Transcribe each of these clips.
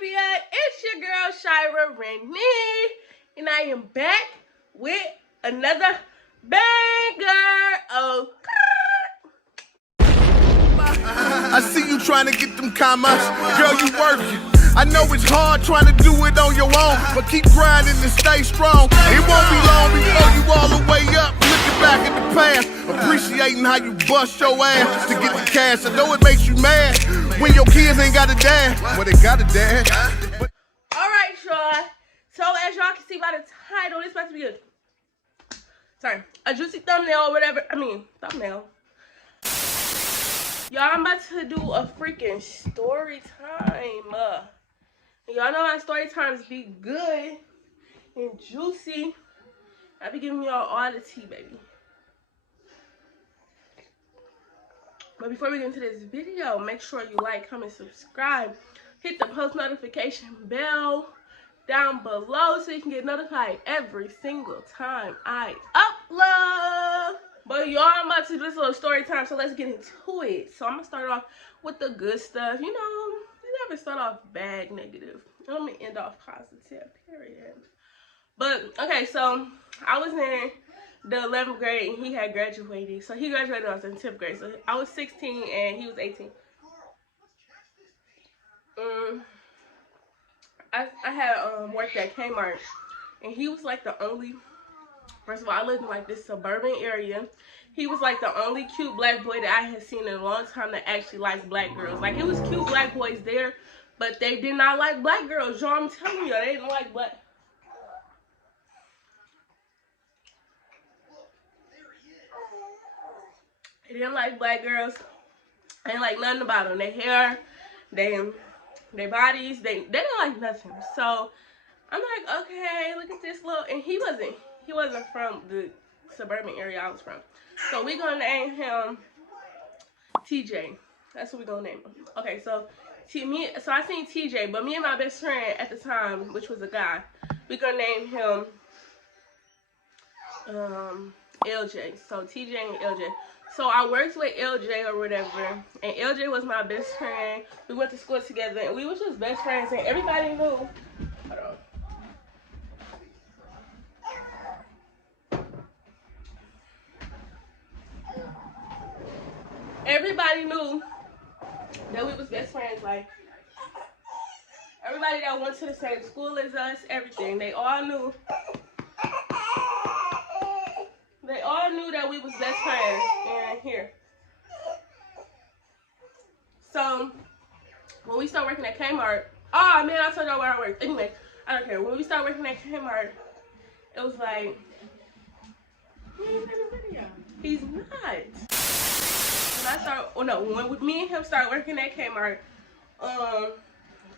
Mafia? It's your girl Shira Renee, and I am back with another banger. Oh, I see you trying to get them commas. Girl, you working. I know it's hard trying to do it on your own, but keep grinding and stay strong. It won't be long before you all the way up, looking back at the past, appreciating how you bust your ass to get the cash. I know it makes you mad when your kids ain't got a dad. Well, they got a dad. all right, y'all. So as y'all can see by the title, it's about to be a juicy thumbnail or whatever. Thumbnail. Y'all, I'm about to do a freaking story time. Y'all know my story times be good and juicy. I be giving y'all all the tea, baby. But before we get into this video, make sure you like, comment, subscribe. Hit the post notification bell down below so you can get notified every single time I upload. But y'all, I'm about to do this little story time, so let's get into it. So I'm going to start off with the good stuff. You know, you never start off bad, negative. Let me end off positive, period. But, okay, so I was in the 11th grade and he had graduated. So he graduated when I was in 10th grade. So I was 16 and he was 18. I had worked at Kmart, and he was like the only, first of all, I lived in like this suburban area. He was like the only cute black boy that I had seen in a long time that actually likes black girls. Like, it was cute black boys there, but they did not like black girls. Y'all, I'm telling you, they didn't like black. They didn't like black girls. They didn't like nothing about them. Their hair, their bodies, they didn't like nothing. So I'm like, okay, look at this little, and he wasn't from the suburban area I was from. So we gonna name him TJ. That's what we gonna name him. Okay, so I seen TJ, but me and my best friend at the time, which was a guy, we gonna name him LJ. So TJ and LJ. So I worked with LJ or whatever, and LJ was my best friend. We went to school together, and we was just best friends, and everybody knew. Hold on. Everybody knew that we was best friends. Like, everybody that went to the same school as us, everything. They all knew. They all knew that we was best friends. And here. So when we started working at Kmart, oh man, I told y'all where I worked. Anyway, I don't care. When we started working at Kmart, it was like, he's not. When me and him started working at Kmart, I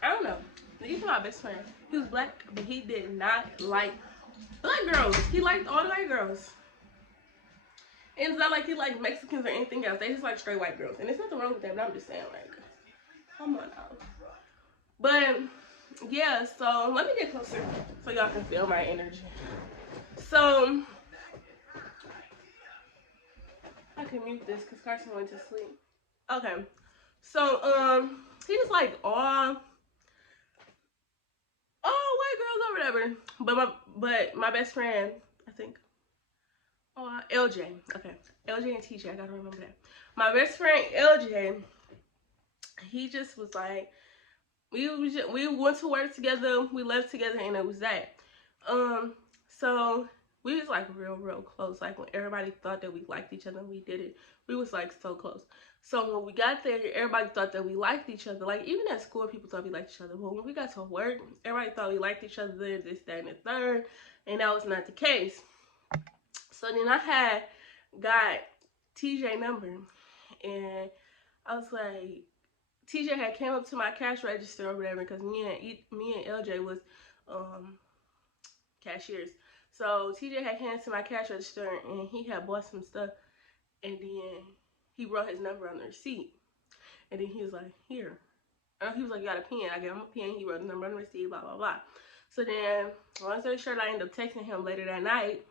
don't know. He's my best friend. He was black, but he did not like black girls. He liked all the white girls. And it's not like he liked Mexicans or anything else. They just like straight white girls. And there's nothing wrong with that, but I'm just saying, like, come on now. But, yeah, so let me get closer so y'all can feel my energy. So, I can mute this because Carson went to sleep. Okay. So, he just like all white girls or whatever. But my best friend, I think, LJ. Okay, LJ and TJ. I gotta remember that. My best friend LJ, he just was like, we went to work together, we left together, and it was that. So we was like real close. Like, when everybody thought that we liked each other and we did it, we was like so close. So when we got there, everybody thought that we liked each other. Like, even at school, people thought we liked each other. But when we got to work, everybody thought we liked each other, this, that, and the third. And that was not the case. So then I had got TJ number. And I was like, TJ had came up to my cash register or whatever, because me and LJ was cashiers. So TJ had came to my cash register and he had bought some stuff, and then he wrote his number on the receipt. And then he was like, here. And he was like, you got a pen? I gave him a pen. He wrote the number on the receipt, blah, blah, blah. So then, long story short, I ended up texting him later that night.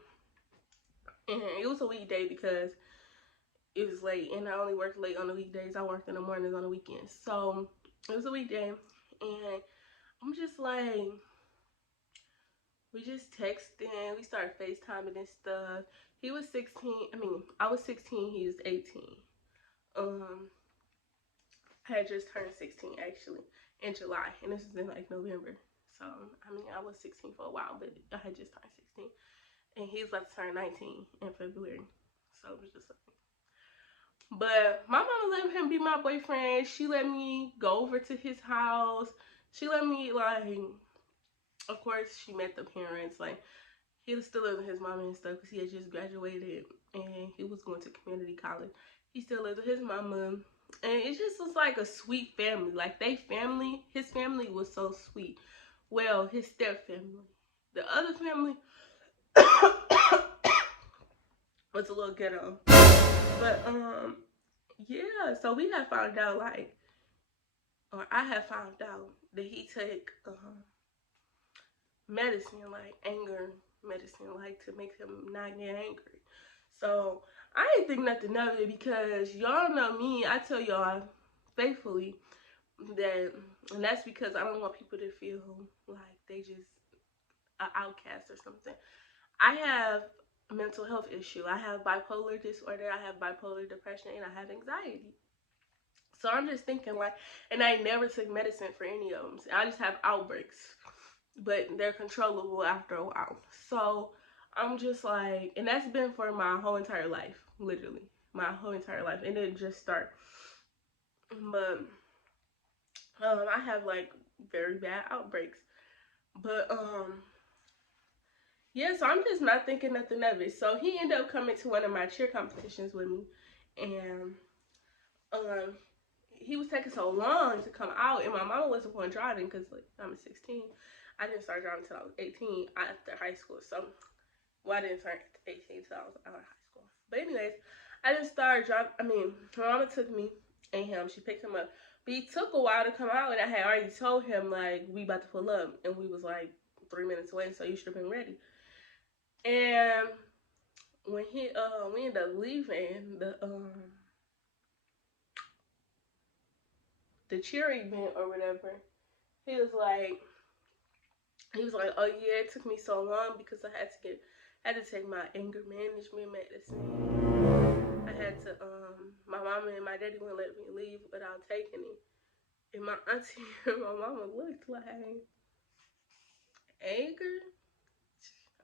And it was a weekday because it was late. And I only worked late on the weekdays. I worked in the mornings on the weekends. So it was a weekday. And I'm just like, we just texting, we started FaceTiming and stuff. He was 16, I was 16, he was 18. Um, I had just turned 16 actually in July, and this was in like November. So, I was 16 for a while, but I had just turned 16. And he's about to turn 19 in February. So, it was just like, but my mama let him be my boyfriend. She let me go over to his house. She let me, like, of course, she met the parents. Like, he was still living with his mama and stuff because he had just graduated and he was going to community college. He still lived with his mama. And it just was like a sweet family. Like, his family was so sweet. Well, his step family. The other family was a little ghetto. But, yeah, so we had found out, like, or I had found out that he take medicine, like anger medicine, like to make him not get angry. So I didn't think nothing of it because y'all know me. I tell y'all faithfully that, and that's because I don't want people to feel like they just an outcast or something. I have a mental health issue. I have bipolar disorder. I have bipolar depression, and I have anxiety. So I'm just thinking like, and I never took medicine for any of them. I just have outbreaks, but they're controllable after a while. So I'm just like, and that's been for my whole entire life, literally my whole entire life, and it didn't just start. But I have like very bad outbreaks. But yeah, so I'm just not thinking nothing of it. So he ended up coming to one of my cheer competitions with me, and um he was taking so long to come out, and my mama wasn't going driving because like I'm 16. I didn't start driving until I was 18 after high school. So, well, I didn't turn 18 until I was out of high school. But anyways, I didn't start driving. My mama took me and him. She picked him up. But he took a while to come out, and I had already told him like we about to pull up, and we was like 3 minutes away, so you should have been ready. And when we ended up leaving the cheer event or whatever, he was like, oh yeah, it took me so long because I had to take my anger management medicine. I had to, my mama and my daddy wouldn't let me leave without taking it. And my auntie and my mama looked like, anger?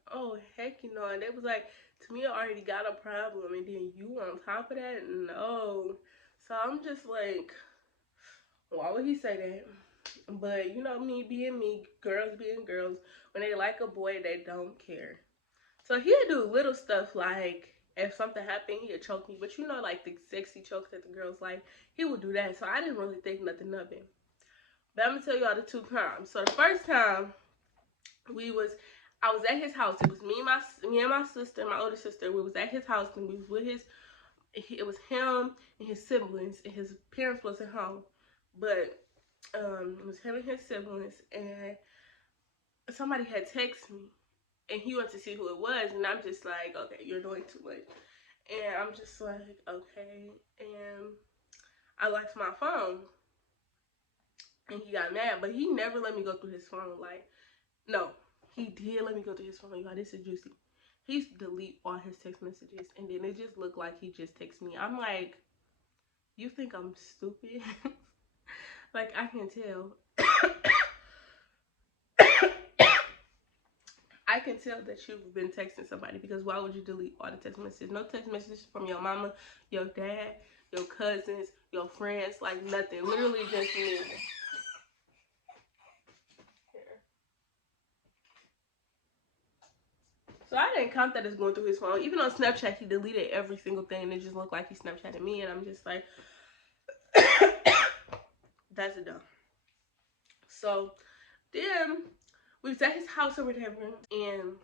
Oh, heck, and they was like, to me, I already got a problem, and then you on top of that? No. So I'm just like, why would he say that? But you know me being me, girls being girls, when they like a boy, they don't care. So he'll do little stuff like if something happened, he'll choke me. But you know, like the sexy chokes that the girls like, he would do that. So I didn't really think nothing of it. But I'm gonna tell y'all the two times. So the first time I was at his house. It was me and my sister, my older sister. We was at his house and we was with it was him and his siblings, and his parents wasn't home. But it was him and his siblings, and somebody had texted me, and he wanted to see who it was, and I'm just like, okay, you're doing too much. And I'm just like, okay, and I lost my phone, and he got mad, but he never let me go through his phone. Like, no, he did let me go through his phone. Y'all, this is juicy. He used to delete all his text messages, and then it just looked like he just texted me. I'm like, you think I'm stupid? Like, I can tell. I can tell that you've been texting somebody, because why would you delete all the text messages? No text messages from your mama, your dad, your cousins, your friends, like nothing. Literally just me. So I didn't count that as going through his phone. Even on Snapchat, he deleted every single thing, and it just looked like he Snapchatted me, and I'm just like, that's dumb. So then we was at his house or whatever, and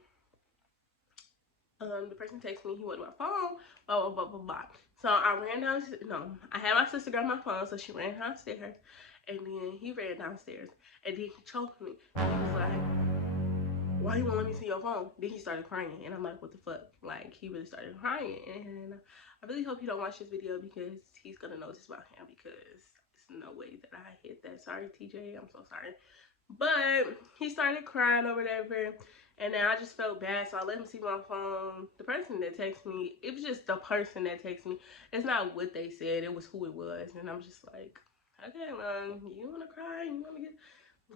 the person texted me, he wanted my phone, blah, blah, blah, blah, blah. So I ran downstairs. No, I had my sister grab my phone, so she ran downstairs, and then he ran downstairs, and then he choked me. And he was like, why you won't let me see your phone? Then he started crying, and I'm like, what the fuck? Like, he really started crying, and I really hope he don't watch this video, because he's gonna know this about him, because there's no way that I hit that. Sorry, TJ, I'm so sorry. But he started crying or whatever. And then I just felt bad, so I let him see my phone. The person that texted me, it was just the person that texted me. It's not what they said, it was who it was. And I'm just like, okay, well, you wanna cry? You wanna get,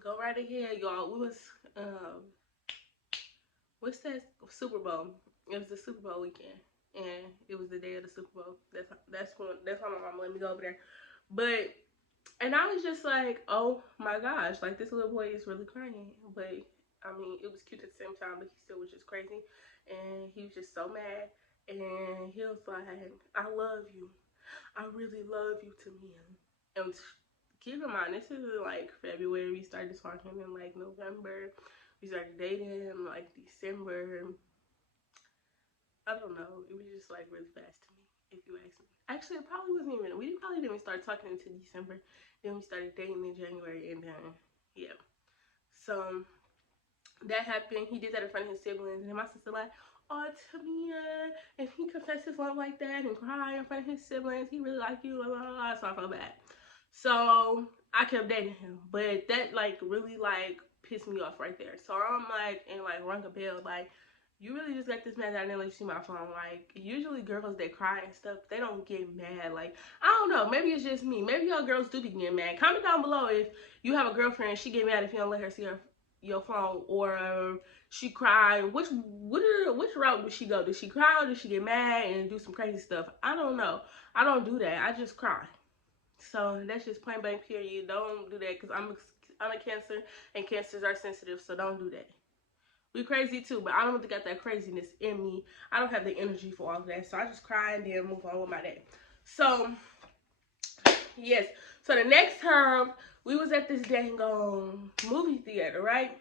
go right ahead, y'all. We was, what's that, Super Bowl? It was the Super Bowl weekend. And it was the day of the Super Bowl. That's why my mom let me go over there. But, and I was just like, oh my gosh, like this little boy is really crying. But I mean, it was cute at the same time, but he still was just crazy. And he was just so mad. And he was like, I love you. I really love you to me. And keep in mind, this is like February. We started talking in like November. We started dating in like December. I don't know. It was just like really fast to me, if you ask me. Actually, it probably wasn't even. We probably didn't even start talking until December. Then we started dating in January, and then yeah. So that happened. He did that in front of his siblings, and my sister like, oh Tamia, if he confessed his love like that and cry in front of his siblings, he really like you, blah, blah, blah. So I felt bad. So I kept dating him, but that like really like pissed me off right there. So I'm like, and like rung a bell, like, you really just got this mad that I didn't let you see my phone. Like, usually girls that cry and stuff, they don't get mad. Like, I don't know, maybe it's just me. Maybe y'all girls do be getting mad. Comment down below if you have a girlfriend and she get mad if you don't let her see your phone, or she cried. Which route did she go? Did she cry, or did she get mad and do some crazy stuff? I don't know. I don't do that. I just cry. So that's just point blank period. Don't do that, because I'm a Cancer, and Cancers are sensitive, so don't do that. We crazy too, but I don't really got that craziness in me. I don't have the energy for all of that. So I just cry and then move on with my day. So, yes. So the next time, we was at this dang movie theater, right?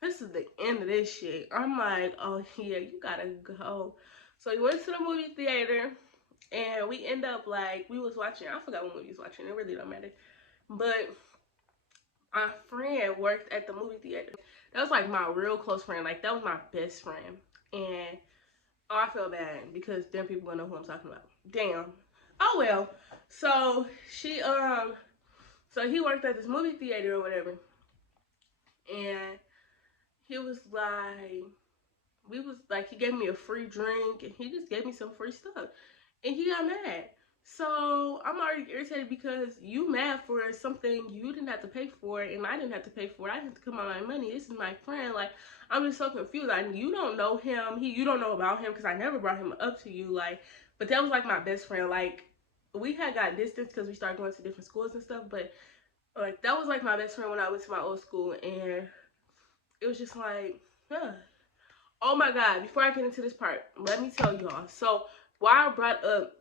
This is the end of this shit. I'm like, oh yeah, you gotta go. So we went to the movie theater, and we end up like, we was watching, I forgot what movie we was watching. It really don't matter. But my friend worked at the movie theater. That was like my real close friend. Like, that was my best friend. And oh, I feel bad because then people gonna know who I'm talking about. Damn. Oh well. So so he worked at this movie theater or whatever. And he was like, he gave me a free drink, and he just gave me some free stuff. And he got mad. So I'm already irritated because you mad for something you didn't have to pay for, and I didn't have to pay for it. I didn't have to come out my money. This is my friend. Like, I'm just so confused. Like, you don't know him. You don't know about him, because I never brought him up to you. Like, but that was like my best friend. Like, we had got distance because we started going to different schools and stuff. But like, that was like my best friend when I went to my old school, and it was just like, huh. Oh my God, before I get into this part, let me tell y'all. So why I brought up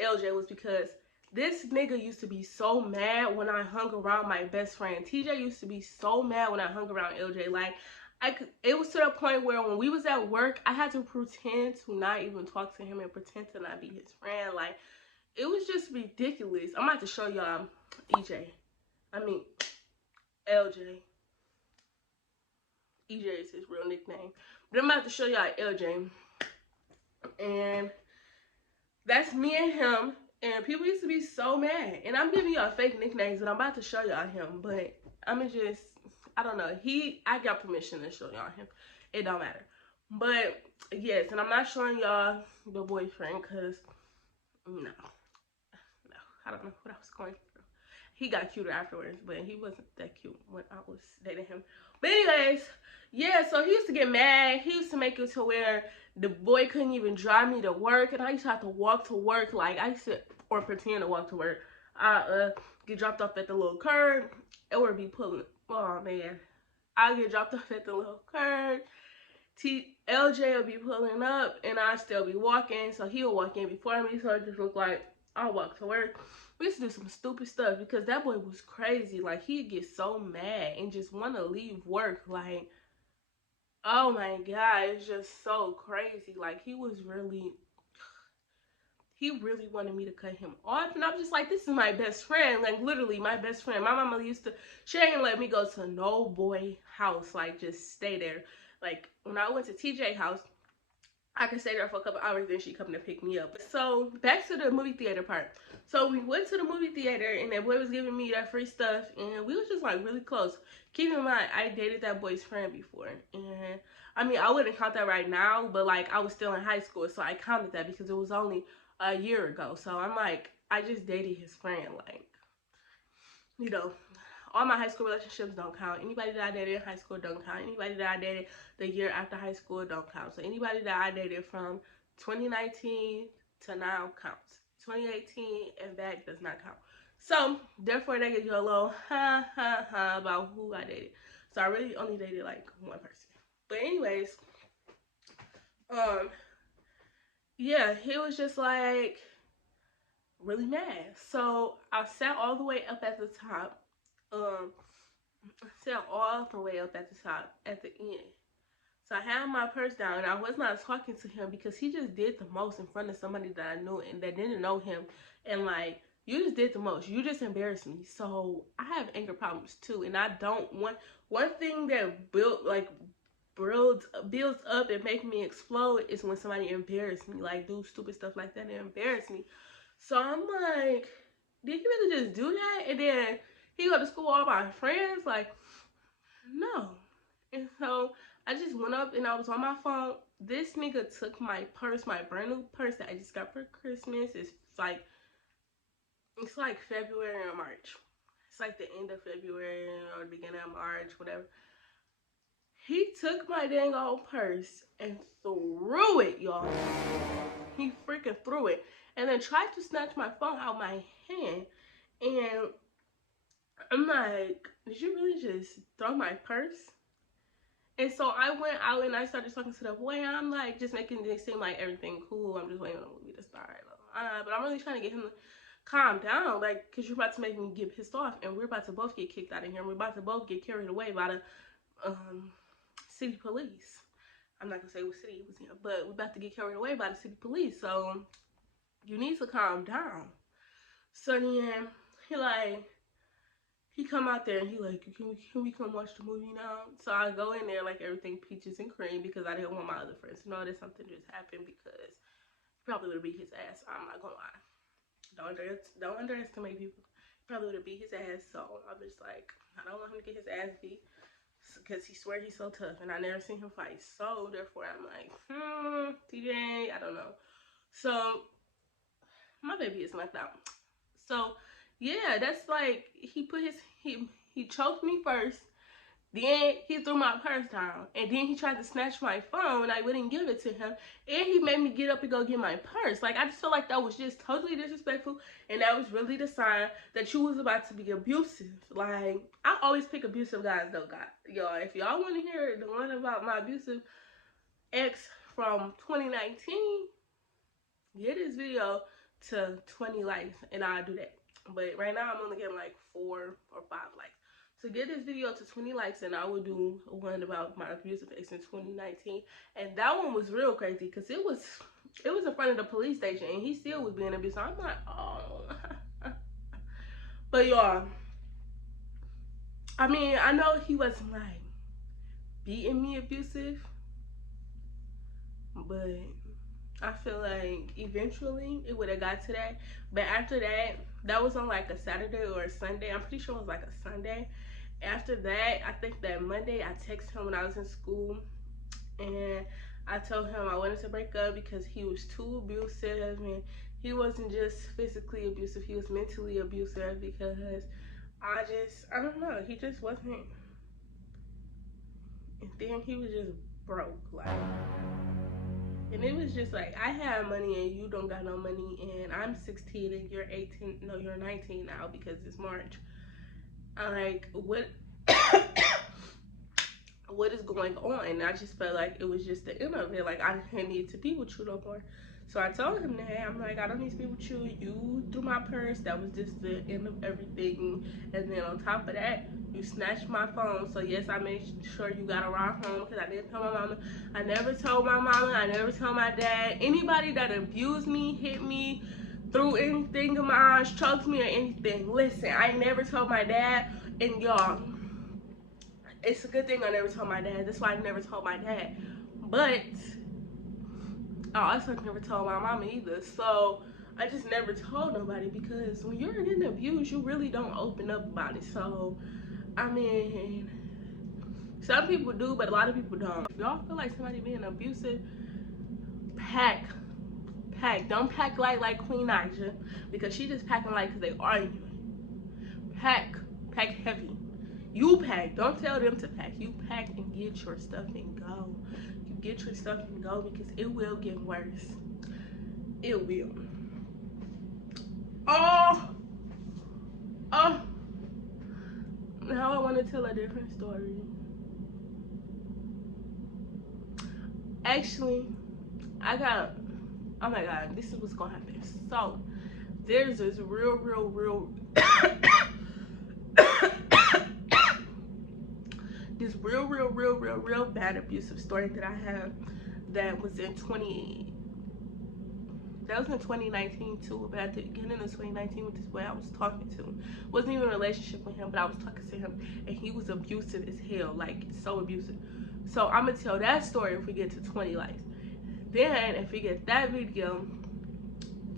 LJ was because this nigga used to be so mad when I hung around my best friend. TJ used to be so mad when I hung around LJ. Like, it was to the point where when we was at work, I had to pretend to not even talk to him and pretend to not be his friend. Like, it was just ridiculous. I'm about to show y'all LJ. EJ is his real nickname. But I'm about to show y'all LJ. And that's me and him. And people used to be so mad. And I'm giving y'all fake nicknames, and I'm about to show y'all him. But I'm just, I don't know. I got permission to show y'all him. It don't matter. But yes, and I'm not showing y'all the boyfriend, because no, I don't know what I was going through. He got cuter afterwards, but he wasn't that cute when I was dating him. But anyways, yeah, so he used to get mad. He used to make it to where the boy couldn't even drive me to work, and I used to have to walk to work. Like, I used to, or pretend to walk to work. I get dropped off at the little curb, or be pulling. Oh man, I get dropped off at the little curb. LJ will be pulling up, and I still be walking. So he'll walk in before me. So it just looked like I walk to work. We used to do some stupid stuff because that boy was crazy. Like, he'd get so mad and just want to leave work. Like, oh my God, it's just so crazy. Like, he really wanted me to cut him off. And I'm just like, this is my best friend. Like, literally my best friend. My mama she ain't let me go to no boy house. Like, just stay there. Like, when I went to TJ house, I could stay there for a couple hours, then she come to pick me up. So back to the movie theater part. So we went to the movie theater, and that boy was giving me that free stuff, and we was just like really close. Keep in mind, I dated that boy's friend before, and I mean, I wouldn't count that right now, but like I was still in high school, so I counted that because it was only a year ago. So I'm like, I just dated his friend, like, you know, all my high school relationships don't count. Anybody that I dated in high school don't count. Anybody that I dated the year after high school don't count. So anybody that I dated from 2019 to now counts. 2018 and back does not count. So therefore, that gives you a little ha ha ha about who I dated. So I really only dated like one person. But anyways, yeah, he was just like really mad. So I sat all the way up at the top. Sat all the way up at the top at the end. So I had my purse down, and I was not talking to him because he just did the most in front of somebody that I knew and that didn't know him. And like, you just did the most. You just embarrassed me. So I have anger problems too, and I don't want. One thing that builds up and make me explode is when somebody embarrass me, like do stupid stuff like that and embarrass me. So I'm like, did you really just do that? And then he go to school with all my friends, like, no. And so I just went up and I was on my phone. This nigga took my purse, my brand new purse that I just got for Christmas. It's like February or March. It's like the end of February or the beginning of March, whatever. He took my dang old purse and threw it, y'all. He freaking threw it. And then tried to snatch my phone out of my hand. And I'm like, did you really just throw my purse? And so I went out and I started talking to the boy. And I'm like, just making it seem like everything cool. I'm just waiting on the movie to start. But I'm really trying to get him to calm down. Like, because you're about to make me get pissed off. And we're about to both get kicked out of here. And we're about to both get carried away by the city police. I'm not going to say what city it was in. But we're about to get carried away by the city police. So you need to calm down. So then he come out there and he like, can we come watch the movie now? So I go in there like everything peaches and cream because I didn't want my other friends to know that something just happened because he probably would have beat his ass. I'm not gonna lie. Don't underestimate people. He probably would have beat his ass. So I'm just like, I don't want him to get his ass beat because he swear he's so tough and I never seen him fight. So therefore I'm like, TJ, I don't know. So my baby is knocked out. So yeah, that's like, he choked me first, then he threw my purse down, and then he tried to snatch my phone. I wouldn't give it to him, and he made me get up and go get my purse. Like, I just feel like that was just totally disrespectful, and that was really the sign that you was about to be abusive. Like, I always pick abusive guys though, y'all. If y'all want to hear the one about my abusive ex from 2019, get this video to 20 likes, and I'll do that. But right now, I'm only getting like 4 or 5 likes. So get this video to 20 likes, and I will do one about my abusive ex in 2019. And that one was real crazy because it was in front of the police station, and he still was being abusive. I'm like, oh. But y'all, I mean, I know he wasn't like beating me abusive, but I feel like eventually it would have got to that. But after that, that was on like a Saturday or a Sunday. I'm pretty sure it was like a Sunday. After that, I think that Monday, I texted him when I was in school. And I told him I wanted to break up because he was too abusive. And he wasn't just physically abusive. He was mentally abusive because I don't know. He just wasn't. And then he was just broke. Like. And it was just like, I have money and you don't got no money, and I'm 16 and you're 18, no, you're 19 now because it's March. I'm like, what is going on? And I just felt like it was just the end of it. Like, I didn't need to be with you no more. So I told him that, I'm like, I don't need to be with you. You threw my purse. That was just the end of everything. And then on top of that, you snatched my phone. So yes, I made sure you got a ride home because I didn't tell my mama. I never told my mama. I never told my dad. Anybody that abused me, hit me, threw anything in my eyes, choked me or anything. Listen, I never told my dad. And y'all, it's a good thing I never told my dad. That's why I never told my dad. But I also never told my mama either. So I just never told nobody, because when you're getting abused, you really don't open up about it. So, I mean, some people do, but a lot of people don't. If y'all feel like somebody being abusive, pack. Don't pack light like Queen Naija, because she just packing light because they arguing. Pack heavy. You pack. Don't tell them to pack. You pack and get your stuff and go. You get your stuff and go, because it will get worse. It will. Oh. Now I want to tell a different story. Actually, oh my god, this is what's gonna happen. So there's this real this real bad abusive story that I have that was in 2019 too. But at the beginning of 2019, with this boy I was talking to, wasn't even in a relationship with him, but I was talking to him, and he was abusive as hell, like so abusive. So I'm gonna tell that story if we get to 20 likes. Then if we get that video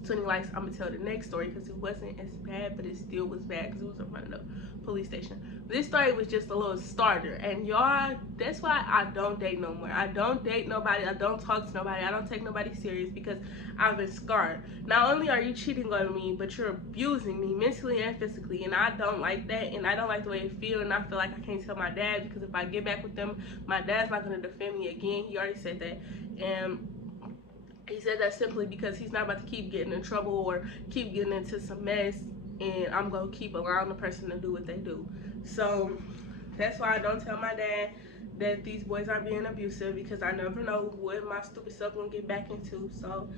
20 likes, I'm gonna tell the next story, because it wasn't as bad, but it still was bad because it was in front of the police station. This story was just a little starter, and y'all, that's why I don't date no more. I don't date nobody. I don't talk to nobody. I don't take nobody serious, because I've been scarred. Not only are you cheating on me, but you're abusing me mentally and physically, and I don't like that, and I don't like the way it feels, and I feel like I can't tell my dad, because if I get back with them, my dad's not gonna defend me again. He already said that, and he said that simply because he's not about to keep getting in trouble or keep getting into some mess, and I'm gonna keep allowing the person to do what they do. So that's why I don't tell my dad that these boys are being abusive, because I never know what my stupid self gonna get back into. So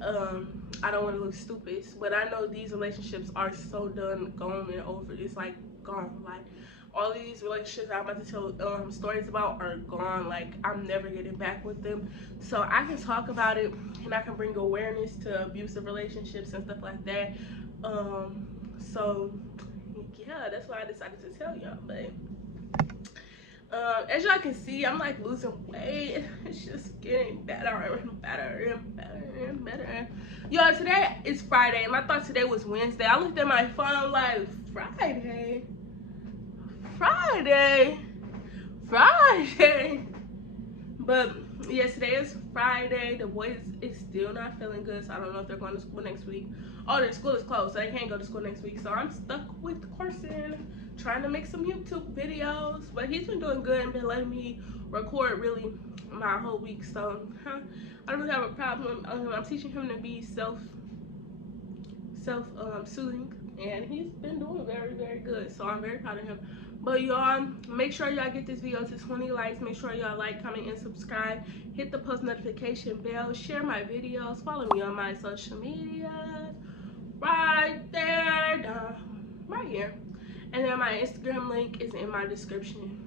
I don't want to look stupid, but I know these relationships are so done, gone, and over. It's like gone. Like all of these relationships I'm about to tell stories about are gone. Like I'm never getting back with them. So I can talk about it, and I can bring awareness to abusive relationships and stuff like that. So yeah, that's why I decided to tell y'all. But as y'all can see, I'm like losing weight. It's just getting better and better and better and better. Y'all, today is Friday, and I thought today was Wednesday. I looked at my phone like, Friday. But yes, today is Friday. The boys is still not feeling good, so I don't know if they're going to school next week. Oh, their school is closed, so they can't go to school next week. So I'm stuck with Carson, trying to make some YouTube videos. But he's been doing good and been letting me record really my whole week. So I don't really have a problem. I'm teaching him to be self-soothing, and he's been doing very good. So I'm very proud of him. But y'all, make sure y'all get this video to 20 likes. Make sure y'all like, comment, and subscribe. Hit the post notification bell. Share my videos. Follow me on my social media. Right there, right here. And then my Instagram link is in my description,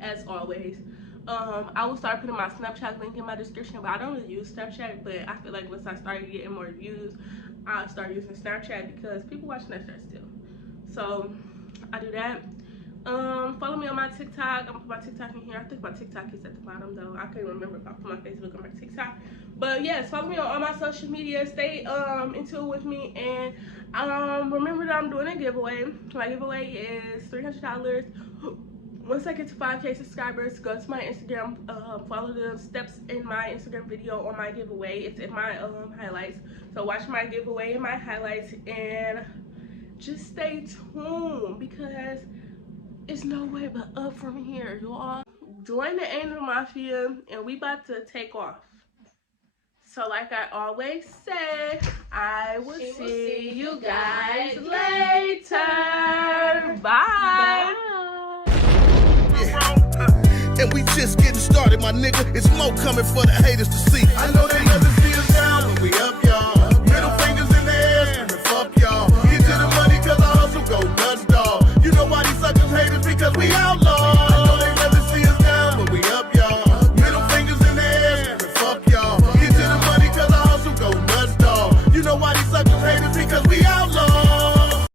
as always. I will start putting my Snapchat link in my description, but I don't really use Snapchat. But I feel like once I start getting more views, I'll start using Snapchat, because people watch Snapchat still. So I do that. Follow me on my TikTok. I'm gonna put my TikTok in here. I think my TikTok is at the bottom though. I can't remember if I put my Facebook or my TikTok. But yes, follow me on all my social media. Stay into it with me, and remember that I'm doing a giveaway. My giveaway is $300. Once I get to 5K subscribers, go to my Instagram, follow the steps in my Instagram video on my giveaway. It's in my highlights. So watch my giveaway in my highlights, and just stay tuned, because it's no way but up from here, y'all. Join the Angel Mafia, and we about to take off. So like I always say, I will see you guys later. Bye. And we just getting started, my nigga. It's more coming for the haters to see. I know they